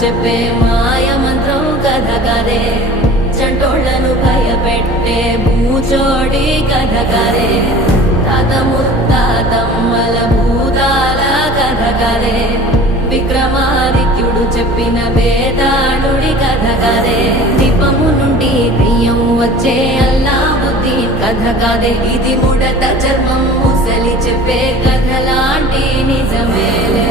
చెప్పే మాయ మంత్రం కథ కదే చంటోళ్లను భయపెట్టే భూచోడి కథ కదే తాత ముత్తాతమ్మల భూతాల కథ కదే విక్రమాదిత్యుడు చెప్పిన వేదాళుడి కథ కదే దీపము నుండి దెయ్యం వచ్చే అల్లావుద్దీన్ కథ కదే ఇది ముడత చర్మం ముసలి చెప్పే కథ లాంటి నిజమేలే